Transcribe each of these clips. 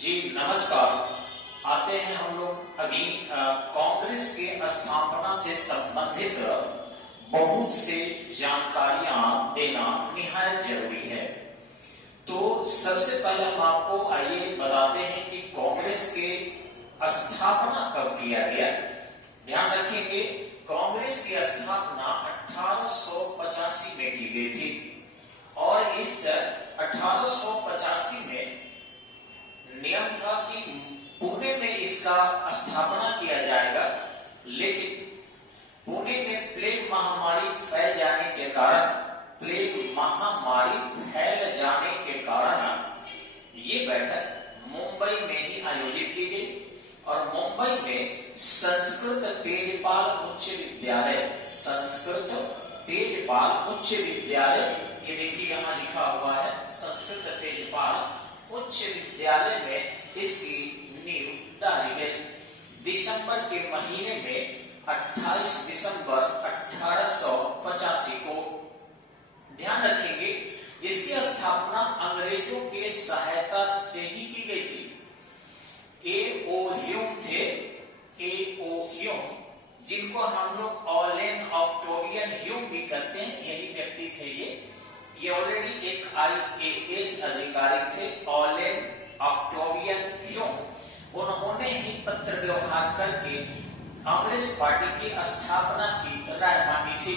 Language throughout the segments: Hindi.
जी नमस्कार। आते हैं हम लोग अभी कांग्रेस के स्थापना से संबंधित बहुत से जानकारियां देना निहायत जरूरी है। तो सबसे पहले हम आपको आइए बताते हैं कि कांग्रेस के स्थापना कब किया गया। ध्यान रखेंगे, कांग्रेस की स्थापना 1885 में की गई थी और इस 1885 में नियम था कि पुणे में इसका स्थापना किया जाएगा, लेकिन पुणे में प्लेग महामारी फैल जाने के कारण ये बैठक मुंबई में ही आयोजित की गई और मुंबई में संस्कृत तेजपाल उच्च विद्यालय, ये देखिए यहाँ लिखा हुआ है संस्कृत तेजपाल उच्च विद्यालय में इसकी नींव डाली गई। दिसंबर के महीने में 28 दिसंबर 1885 को। ध्यान रखेंगे, इसकी स्थापना अंग्रेजों के सहायता से ही की गई थी। ए.ओ. ह्यूम थे, ए.ओ. ह्यूम, जिनको हम लोग ऑलेन ऑक्टेवियन ह्यूम भी कहते हैं, यही व्यक्ति थे। ये ऑलरेडी एक IAS अधिकारी थे, ऑलेन ऑक्टेवियन ह्यूम। उन्होंने ही पत्र व्यवहार करके कांग्रेस पार्टी की स्थापना की राय मांगी थी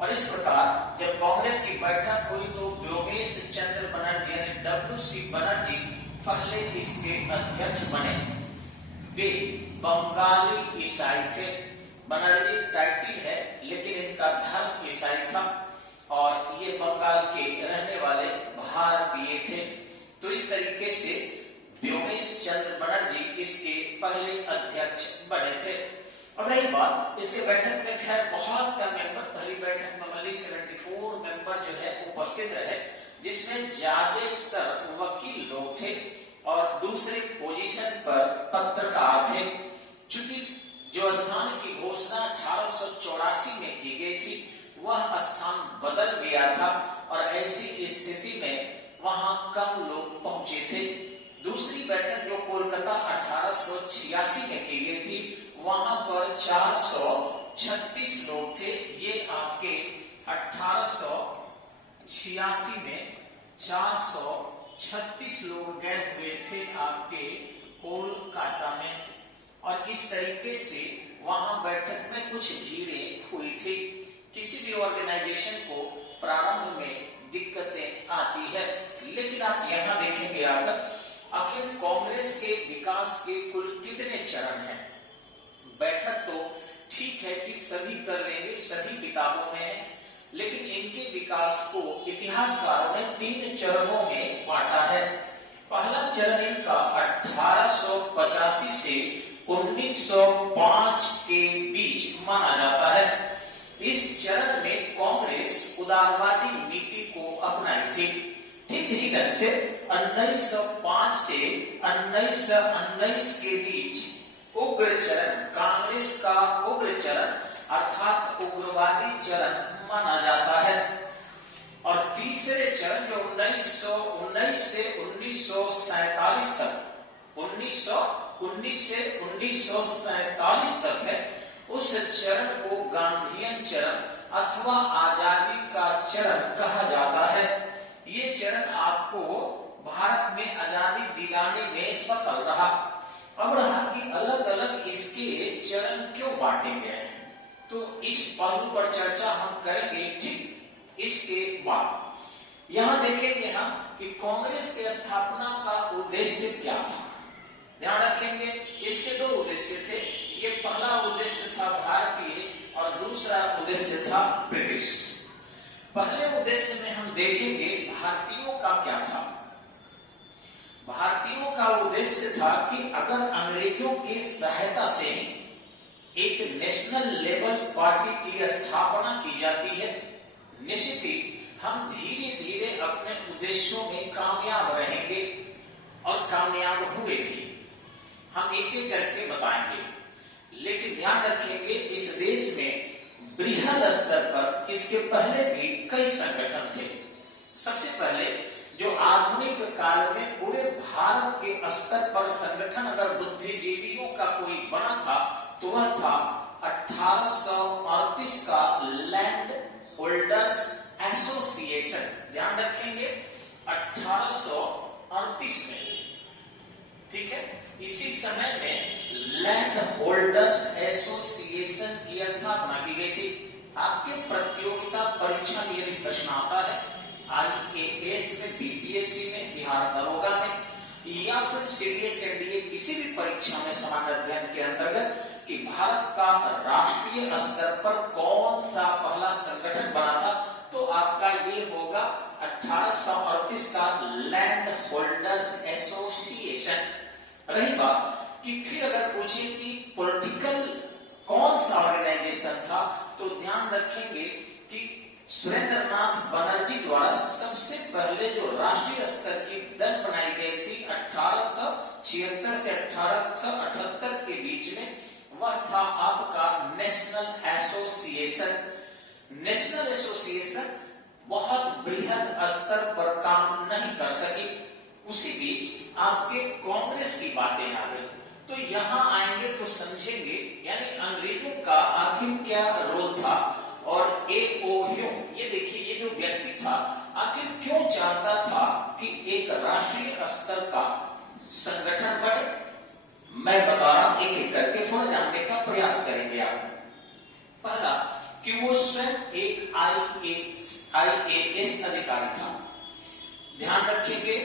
और इस प्रकार जब कांग्रेस की बैठक हुई तो व्योमेश चंद्र बनर्जी यानी WC बनर्जी पहले इसके अध्यक्ष बने। वे बंगाली ईसाई थे। बनर्जी टाइटिल है लेकिन इनका धर्म ईसाई था और ये बंगाल के रहने वाले भारतीय थे। तो इस तरीके से व्योमेश चंद्र बनर्जी इसके पहले अध्यक्ष बने थे। अब रही बात इसके बैठक में, खैर बहुत कम मेंबर, पहली बैठक में 74 मेंबर जो है उपस्थित रहे, जिसमें ज्यादातर वकील लोग थे और दूसरे पोजीशन पर पत्रकार थे। चूंकि जो स्थान की घोषणा 1884 में की गई थी वह स्थान बदल गया था और ऐसी स्थिति में वहां कम लोग पहुंचे थे। दूसरी बैठक जो कोलकाता 1886 में की गई थी वहां पर 436 लोग थे। ये आपके 1886 में 436 लोग गए हुए थे आपके कोलकाता में और इस तरीके से वहां बैठक में कुछ भीड़ें हुई थी। किसी भी ऑर्गेनाइजेशन को प्रारंभ में दिक्कतें आती है, लेकिन आप यहां देखेंगे आकर आखिर कांग्रेस के विकास के कुल कितने चरण हैं। बैठक तो ठीक है कि सभी कर लेंगे, सभी किताबों में है, लेकिन इनके विकास को इतिहासकारों ने 3 चरणों में बांटा है। पहला चरण इनका 1885 से 1905 के बीच माना जाता है। इस चरण में कांग्रेस उदारवादी नीति को अपनाई थी। ठीक इसी ढंग से 1905 से 1919 के बीच उग्र चरण, कांग्रेस का उग्र चरण अर्थात उग्रवादी चरण माना जाता है और तीसरे चरण जो 1919 से 1947 तक 1919 से 1947 तक है, उस चरण को गांधीयन चरण अथवा आजादी का चरण कहा जाता है। ये चरण आपको भारत में आजादी दिलाने में सफल रहा। अब रहा कि अलग अलग इसके चरण क्यों बांटे गए हैं, तो इस पहलू पर चर्चा हम करेंगे ठीक इसके बाद। यहां देखेंगे हम कि कांग्रेस के स्थापना का उद्देश्य क्या था। ध्यान रखेंगे, इसके 2 उद्देश्य थे। ये पहला उद्देश्य था भारतीय और दूसरा उद्देश्य था ब्रिटिश। पहले उद्देश्य में हम देखेंगे भारतीयों का क्या था। भारतीयों का उद्देश्य था कि अगर अंग्रेजों की सहायता से एक नेशनल लेवल पार्टी की स्थापना की जाती है, निश्चित ही हम धीरे धीरे अपने उद्देश्यों में कामयाब रहेंगे और कामयाब हुए भी। हम एक एक करके बताएंगे, लेकिन ध्यान रखेंगे इस देश में बृहद स्तर पर इसके पहले भी कई संगठन थे। सबसे पहले जो आधुनिक काल में पूरे भारत भारत के स्तर पर संगठन अगर बुद्धिजीवियों का कोई बना था तो वह था 1838 का लैंड होल्डर्स एसोसिएशन। ध्यान रखेंगे 1838 में, ठीक है। इसी समय में लैंड होल्डर्स एसोसिएशन की स्थापना की गई थी। आपके प्रतियोगिता परीक्षा में यदि प्रश्न आता है IAS में, BPSC में, बिहार दरोगा में या फिर CDS NDA किसी भी परीक्षा में समान अध्ययन के अंतर्गत कि भारत का राष्ट्रीय स्तर पर कौन सा पहला संगठन बना था, तो आपका ये होगा 1838 का लैंड होल्डर्स एसोसिएशन। रही बात कि फिर अगर पूछे कि पॉलिटिकल कौन सा ऑर्गेनाइजेशन था, तो ध्यान रखेंगे कि सुरेंद्रनाथ बनर्जी द्वारा सबसे पहले जो राष्ट्रीय स्तर की दल बनाई गई थी 1876 से 1878 के बीच में, वह था आपका नेशनल एसोसिएशन। नेशनल एसोसिएशन बहुत बृहद स्तर पर काम नहीं कर सकी। उसी बीच आपके कांग्रेस की बातें आ गई, तो यहां आएंगे तो समझेंगे यानी अंग्रेजों का आखिर क्या रोल था। और AOU, ये देखिए ये जो व्यक्ति था आखिर क्यों चाहता था कि एक राष्ट्रीय स्तर का संगठन बने, मैं बता रहा हूं, एक एक करके थोड़ा जानने का प्रयास करेंगे आप। पहला कि वो स्वयं एक IAS अधिकारी था। ध्यान रखेंगे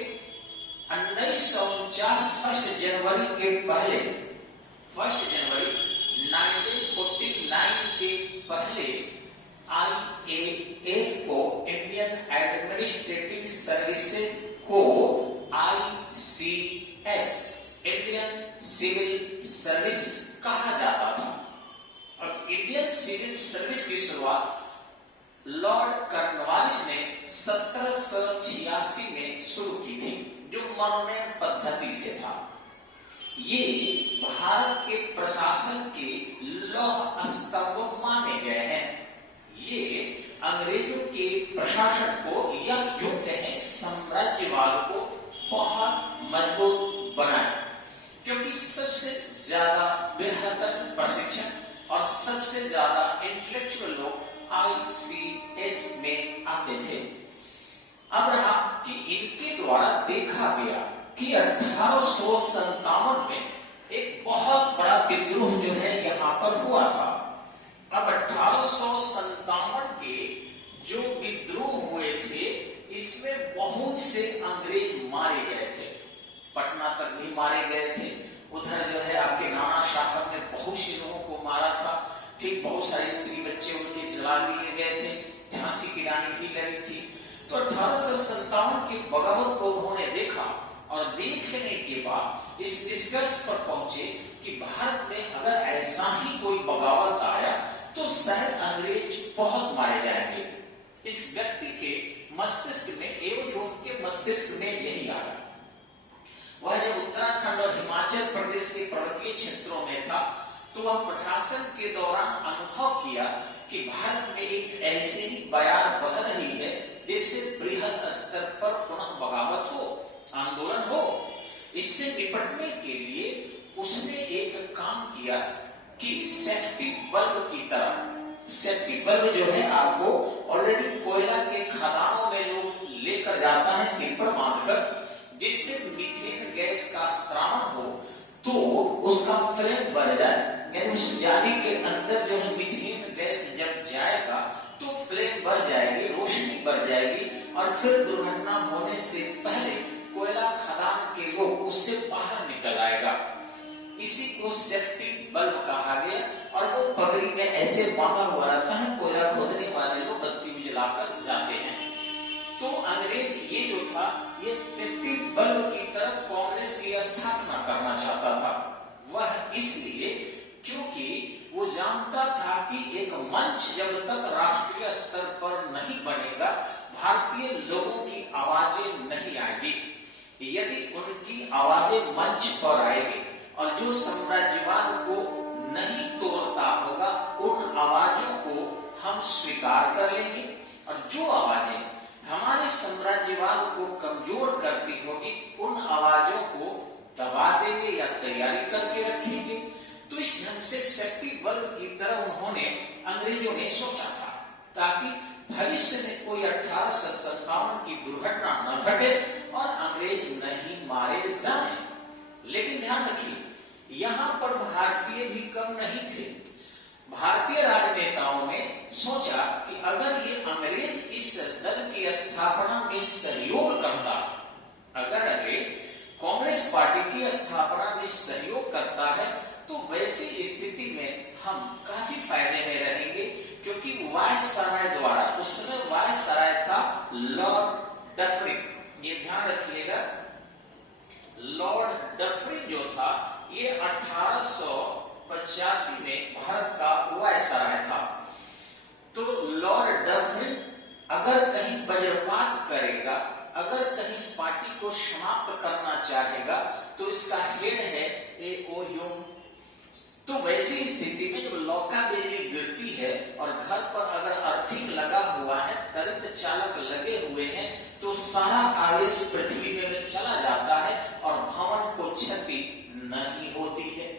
1949 1 जनवरी के पहले, 1 जनवरी 1949 के पहले IAS को, इंडियन एडमिनिस्ट्रेटिव सर्विसेज को ICS, इंडियन सिविल सर्विस कहा जाता था। और इंडियन सिविल सर्विस की शुरुआत लॉर्ड कॉर्नवालिस ने 1786 में शुरू की थी, जो मनोनयन पद्धति से था। ये भारत के प्रशासन के लौह स्तंभ माने गए हैं। ये अंग्रेजों के प्रशासन को या जो कहें साम्राज्यवाद को बहुत मजबूत बनाया, क्योंकि सबसे ज्यादा बेहतर प्रशिक्षण और सबसे ज्यादा इंटेलेक्चुअल लोग ICS में आते थे। अब रहा कि इनके द्वारा देखा गया कि 1857 में एक बहुत बड़ा विद्रोह जो है यहां पर हुआ था। अब 1857 के जो विद्रोह हुए थे, इसमें बहुत से अंग्रेज मारे गए थे, पटना तक भी मारे गए थे। उधर जो है आपके नाना साहब ने बहुत से लोगों को मारा था, ठीक, बहुत सारे स्त्री बच्चे उनके जला दिए गए थे, झांसी की रानी भी लड़ी थी। तो 1857 की बगावत को उन्होंने देखा और देखने के बाद इस निष्कर्ष पर पहुंचे कि भारत में अगर ऐसा ही कोई बगावत आया तो शायद अंग्रेज बहुत मारे जाएंगे। इस व्यक्ति के मस्तिष्क में एवं उनके मस्तिष्क में यही आया। वह जब उत्तराखंड और हिमाचल प्रदेश के पर्वतीय क्षेत्रों में था, तो वह प्रशासन के दौरान अनुभव किया कि भारत में एक ऐसी ही बयार बह रही है जिससे बृहद स्तर पर पुनः बगावत हो, आंदोलन हो। इससे निपटने के लिए उसने एक काम किया कि सेफ्टी बल्ब की तरह, सेफ्टी बल्ब जो है आपको ऑलरेडी कोयला के खदानों में लोग लेकर जाता है सिर पर बांधकर, जिससे मीथेन गैस का स्रावन हो तो उसका फ्लेम बढ़ जाए, यानी उस जाली के अंदर जो है मीथेन गैस जब जाएगा तो फ्लेम बढ़ जाएगी, रोशनी बढ़ जाएगी और फिर दुर्घटना होने से पहले कोयला खदान के लोग उससे बाहर निकल आएगा। इसी को सेफ्टी बल्ब कहा गया और वो पगड़ी में ऐसे बांधा हुआ रहता है, कोयला खोदने वाले लोग बत्ती जलाकर जाते हैं। तो अंग्रेज ये जो था ये सेफ्टी बल्ब की तरह कांग्रेस की स्थापना करना चाहता था। वह इसलिए क्योंकि वो जानता था कि एक मंच जब तक राष्ट्रीय स्तर पर नहीं बनेगा, भारतीय लोगों की आवाजें नहीं आएगी। यदि उनकी आवाजें मंच पर आएगी और जो साम्राज्यवाद को नहीं तोड़ता होगा, उन आवाजों को हम स्वीकार कर लेंगे और जो आवाजें हमारे साम्राज्यवाद को कमजोर करती होगी, उन आवाजों को तैयारी करके रखेंगे। तो इस ढंग से सेफ्टी बल्ब की तरह उन्होंने अंग्रेजों ने सोचा था, ताकि भविष्य में कोई 1857 की दुर्घटना न घटे और अंग्रेज नहीं मारे जाएं। लेकिन ध्यान रखिए, यहां पर भारतीय भी कम नहीं थे। भारतीय राजनेताओं ने सोचा कि अगर ये अंग्रेज इस दल की स्थापना में सहयोग करता, अगर अंग्रेज कांग्रेस पार्टी की स्थापना में सहयोग करता है, तो वैसी स्थिति में हम काफी फायदे में रहेंगे, क्योंकि वायसराय द्वारा, उसमें वायसराय था लॉर्ड डफरिन, ये ध्यान रखिएगा, लॉर्ड डफरिन जो था ये 1885 में भारत का वायसराय था। तो लॉर्ड डफरिन अगर कहीं वज्रपात करेगा, अगर कहीं इस पार्टी को समाप्त करना चाहेगा, तो इसका हेड है A.O. ह्यूम। तो वैसी स्थिति में जब लौका बिजली गिरती है और घर पर अगर अर्थिंग लगा हुआ है, त्वरित चालक लगे हुए हैं, तो सारा आवेश पृथ्वी में चला जाता है और भवन को क्षति नहीं होती है।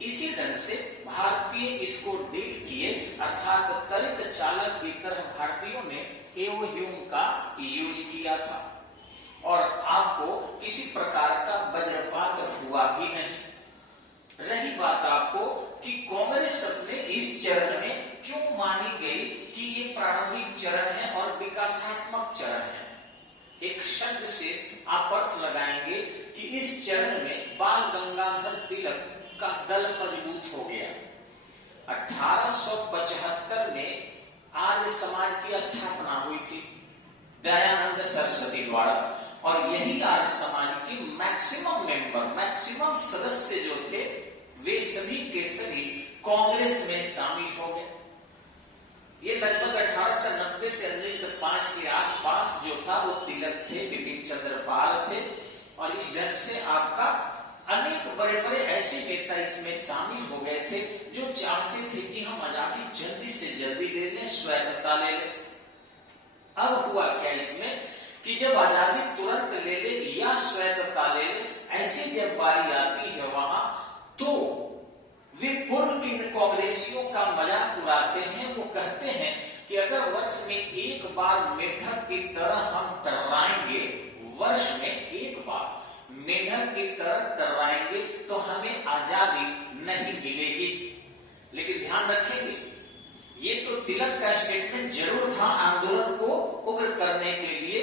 इसी ढंग से भारतीय इसको डील किए, अर्थात त्वरित चालक की तरह भारतीयों ने A.O. ह्यूम का यूज किया था और आपको किसी प्रकार का वज्रपात हुआ भी नहीं। रही बात आपको कि कांग्रेस अपने इस चरण में क्यों मानी गई कि ये प्रारंभिक चरण है और विकासात्मक चरण है। एक शब्द से आप अर्थ लगाएंगे कि इस चरण में बाल गंगाधर तिलक का दल मजबूत हो गया। 1875 में आर्य समाज की स्थापना हुई थी दयानंद सरस्वती द्वारा, और यही आर्य समाज की मैक्सिमम मेंबर, मैक्सिमम सदस्य जो थे, वे सभी के सभी कांग्रेस में शामिल हो गए। ये लगभग 1890 से 1905 के आसपास जो था वो तिलक थे, बिपिन चंद्र पाल थे, और इस ढंग से आपका अनेक बड़े बड़े ऐसे नेता इसमें शामिल हो गए थे जो चाहते थे कि हम आजादी जल्दी से जल्दी ले लें, स्वायत्तता ले लें। अब हुआ क्या इसमें कि जब आजादी तुरंत ले ले या स्वायत्तता ले ले, ऐसी जब बारी आती है वहां, तो वे पूर्व के कांग्रेसियों का मजाक उड़ाते हैं। वो कहते हैं कि अगर वर्ष में एक बार मेढक की तरह हम टर्राएंगे, वर्ष में एक बार मेढक की तरह टर्राएंगे, तो हमें आजादी नहीं मिलेगी। लेकिन ध्यान रखेंगे, ये तो तिलक का स्टेटमेंट जरूर था आंदोलन को उग्र करने के लिए,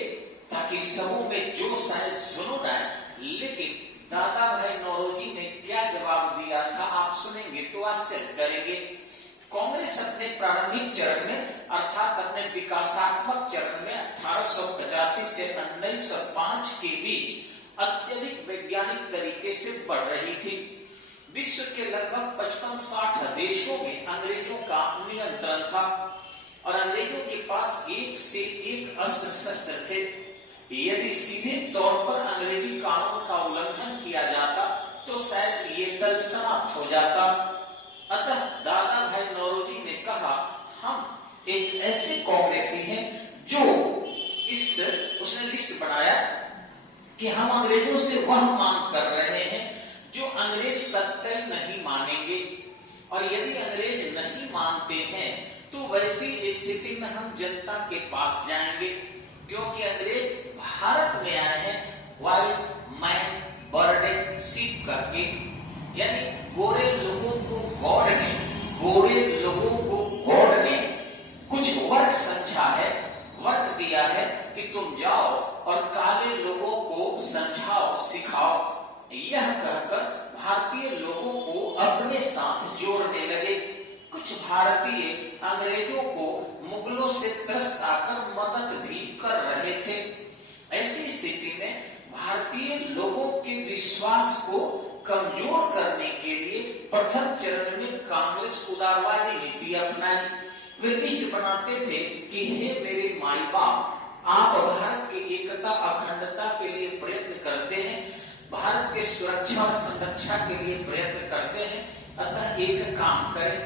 ताकि सबों में जोश आए, जुनून आए। लेकिन दादा भाई नौरोजी ने क्या जवाब दिया था, आप सुनेंगे तो आश्चर्य करेंगे। कांग्रेस अपने प्रारंभिक चरण में, अर्थात अपने विकासात्मक चरण में 1885 से 1905 के बीच अत्यधिक वैज्ञानिक तरीके से बढ़ रही थी। विश्व के लगभग 55-60 देशों में अंग्रेजों का नियंत्रण था और अंग्रेजों के पास एक से एक अस्त्र शस्त्र थे। यदि सीधे तौर पर अंग्रेजी कानून का उल्लंघन किया जाता तो शायद ये दल समाप्त हो जाता। अतः दादा भाई नौरोजी ने कहा, हम एक ऐसे कांग्रेसी हैं जो उसने लिस्ट बनाया कि हम अंग्रेजों से वह मांग कर रहे हैं जो अंग्रेज कतई नहीं मानेंगे, और यदि अंग्रेज नहीं मानते हैं तो वैसी स्थिति में हम जनता के पास जाएंगे, क्योंकि अंग्रेज भारत में आए हैं व्हाइट मैन बर्डन शीप करके, यानी गोरे लोगों को गॉड ने, गोरे लोगों को गॉड ने कुछ वर्ग समझा है, वर्ग दिया है कि तुम जाओ और काले लोगों को समझाओ, सिखाओ। यह कहकर भारतीय लोगों को अपने साथ जोड़ने लगे। कुछ भारतीय अंग्रेजों को मुगलों से त्रस्त आकर मदद भी कर रहे थे। ऐसी स्थिति में भारतीय लोगों के विश्वास को कमजोर करने के लिए प्रथम चरण में कांग्रेस उदारवादी नीति अपनाई। वे लिस्ट बनाते थे कि हे मेरे माई बाप, आप भारत की एकता अखंडता के लिए प्रयत्न करते हैं, भारत के सुरक्षा और संरक्षा के लिए प्रयत्न करते हैं, अतः एक काम करें।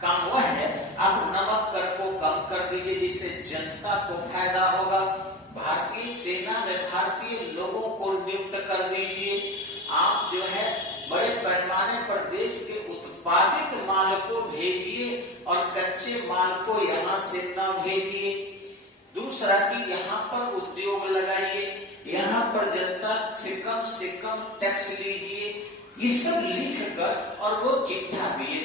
काम वह है, आप नमक कर को कम कर दीजिए जिससे जनता को फायदा होगा। भारतीय सेना में भारतीय लोगों को नियुक्त कर दीजिए। आप जो है देश के उत्पादित माल को भेजिए और कच्चे माल को यहाँ से न भेजिए। दूसरा कि यहाँ पर उद्योग लगाइए, यहाँ पर जनता से कम टैक्स लीजिए। ये सब लिख कर और वो चिट्ठा दिए।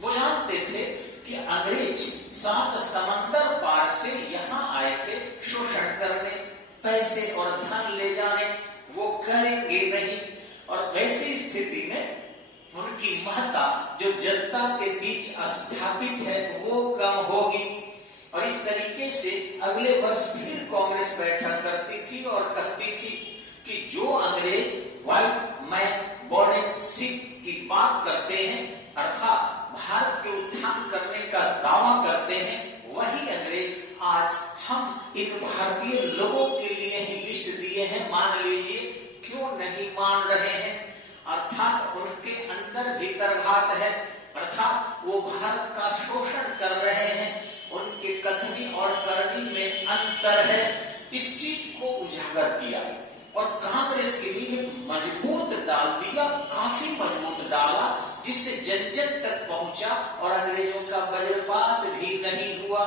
वो जानते थे कि अंग्रेज 7 समंदर पार से यहाँ आए थे शोषण करने, पैसे और धन ले जाने, वो करेंगे नहीं। और वैसी स्थिति में उनकी महत्ता जो जनता के बीच स्थापित है वो कम होगी। और इस तरीके से अगले वर्ष फिर कांग्रेस बैठा करती थी और कहती थी कि जो अंग्रेज व्हाइट मैन बोर्डिंग शिप की बात करते हैं, अर्थात भारत के उत्थान करने का दावा करते हैं, वही अंग्रेज आज हम इन भारतीय लोगों के लिए ही लिस्ट दिए हैं, मान लीजिए, क्यों नहीं मान रहे हैं। अर्थात उनके अंदर भीतरघात है, अर्थात वो भारत का शोषण कर रहे हैं, उनके कथनी और करनी में अंतर है। इस चीज को उजागर किया और कांग्रेस के लिए एक मजबूत डाल दिया, काफी मजबूत डाला, जिससे जन जन तक पहुंचा और अंग्रेजों का वज्रपात भी नहीं हुआ।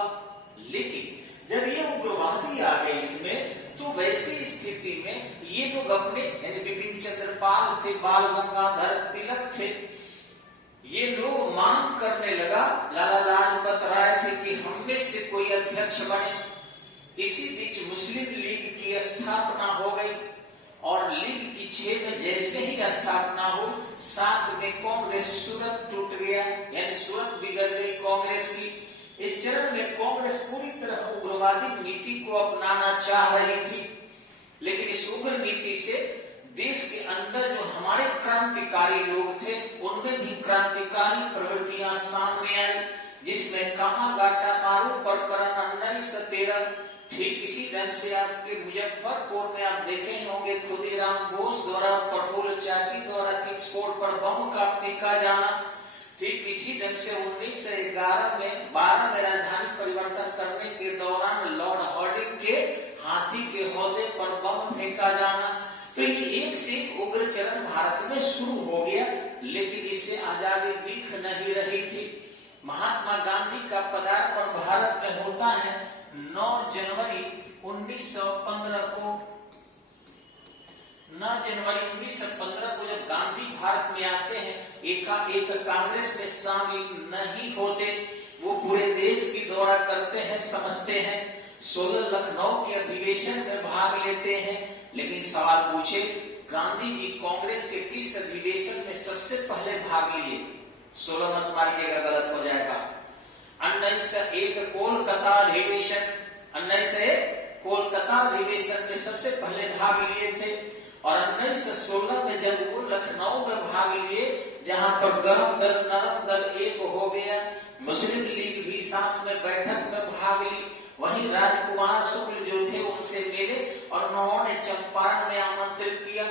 लेकिन जब ये उग्रवादी आ गए इसमें, तो वैसी स्थिति में ये लोग अपने, यानी बिपिन चंद्र पाल थे, बाल गंगाधर तिलक थे, ये लोग मांग करने लगा, लाला लाजपत राय थे कि हम में से कोई अध्यक्ष बने। इसी बीच मुस्लिम लीग की स्थापना हो गई और लीग की 6 में जैसे ही स्थापना हुई, 7 में कांग्रेस सूरत टूट गया, यानी सूरत बिगड़ गई कांग्रेस की। इस चरण में कांग्रेस पूरी तरह उग्रवादी नीति को अपनाना चाह रही थी, लेकिन इस उग्र नीति से देश के अंदर जो हमारे क्रांतिकारी लोग थे, उनमें भी क्रांतिकारी प्रवृत्तियां सामने आई, जिसमें कामागाटा मारू प्रकरण 1913, ठीक इसी ढंग से आपके मुजफ्फरपुर में आप देखे होंगे खुदीराम बोस द्वारा प्रफुल्ल चाकी द्वारा किंग्स कोर्ट पर बम का फेंका जाना। ठीक इसी ढंग से 1911 में 12 में राजधानी परिवर्तन करने के दौरान लॉर्ड हार्डिंग के हाथी के हौदे पर बम फेंका जाना। तो ये एक से एक उग्र चरण भारत में शुरू हो गया, लेकिन इससे आजादी दिख नहीं रही थी। महात्मा गांधी का पदार्पण भारत में होता है 9 जनवरी 1915 को। 9 जनवरी 1915 को जब गांधी भारत में आते हैं, एकाएक कांग्रेस में शामिल नहीं होते, वो पूरे देश की दौरा करते हैं, समझते हैं, 16 लखनऊ के अधिवेशन में भाग लेते हैं। लेकिन सवाल पूछे, गांधी जी कांग्रेस के किस अधिवेशन में सबसे पहले भाग लिए? 16 मत मारिएगा, गलत हो जाएगा। 1901 कोलकाता अधिवेशन, 1901 कोलकाता अधिवेशन में सबसे पहले भाग लिए थे। और 1916 में जब वो लखनऊ में भाग लिए, जहां पर गरम दल नरम दल एक हो गया, मुस्लिम लीग भी साथ में बैठक में भाग ली, वहीं राजकुमार शुक्ल जो थे उनसे मिले और उन्होंने चंपारण में आमंत्रित किया।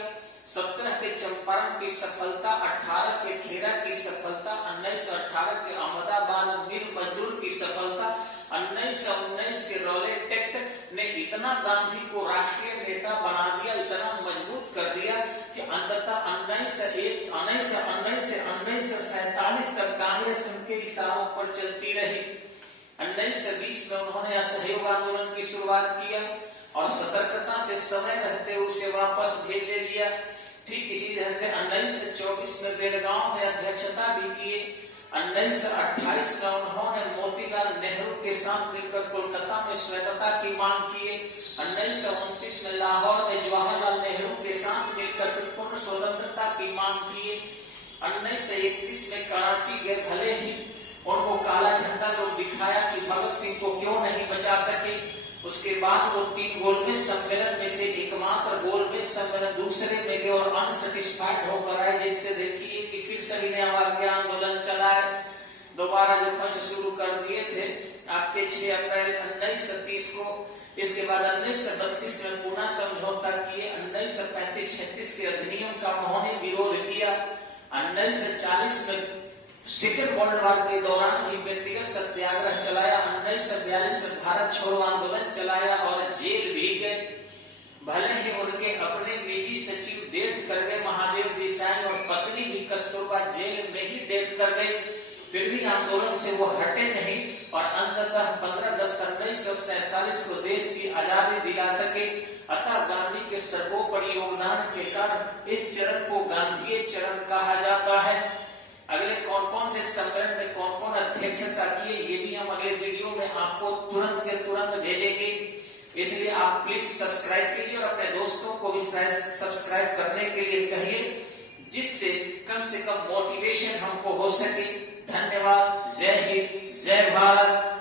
17 के चंपारण की सफलता, 18 के खेरा की सफलता, 1918 के अहमदाबाद मिल मजदूर की सफलता, 1919 के रॉलेट एक्ट ने इतना गांधी को राष्ट्रीय नेता बना दिया, इतना मजबूत कर दिया कि अंततः 1947 तक कांग्रेस उनके इशारों पर चलती रही। 1920 में उन्होंने असहयोग आंदोलन की शुरुआत किया और सतर्कता से समय रहते उसे वापस भेज ले लिया। ठीक इसी तरह से 1924 में बेलगांव में अध्यक्षता भी किए। 1928 में उन्होंने मोतीलाल नेहरू के साथ मिलकर कोलकाता में स्वायत्तता की मांग किए। 1929 में लाहौर में जवाहरलाल नेहरू के साथ मिलकर पूर्ण स्वतंत्रता की मांग किए। 1931 में कराची गए, भले ही उनको काला झंडा लोग दिखाया कि भगत सिंह को क्यों नहीं बचा सके। उसके बाद वो 3 गोलमेज सम्मेलन में से एकमात्र गोलमेज सम्मेलन दूसरे में गए और अनसेटिस्फाइड होकर आए, जिससे देखिए कि फिर सभी ने अवाज्ञा आंदोलन चलाया। दोबारा जो फर्स्ट शुरू कर दिए थे आपके 6 अप्रैल 1930 को। इसके बाद 1932 में पुनः समझौता किए। 1935-36 के अधिनियम का उन्होंने विरोध किया। 1940 में सेकेंड वर्ल्ड वॉर के दौरान भी व्यक्तिगत सत्याग्रह चलाया। 1942 में भारत छोड़ो आंदोलन चलाया और जेल भी गए। भले ही उनके अपने निजी सचिव डेथ कर गए, महादेव देसाई और पत्नी भी कस्तूरबा जेल में ही डेथ कर गई। फिर भी आंदोलन से वो हटे नहीं और अंततः 15 अगस्त 1947 को देश की आजादी दिला सके। अतः गांधी के सर्वोपरि योगदान के कारण इस चरण को गांधीय चरण कहा जाता है। अगले कौन कौन से सम्मेलन में कौन कौन अध्यक्षता किए, ये भी हम अगले वीडियो में आपको तुरंत के तुरंत भेजेंगे। इसलिए आप प्लीज सब्सक्राइब कीजिए और अपने दोस्तों को भी सब्सक्राइब करने के लिए कहिए, जिससे कम से कम मोटिवेशन हमको हो सके। धन्यवाद। जय हिंद, जय भारत।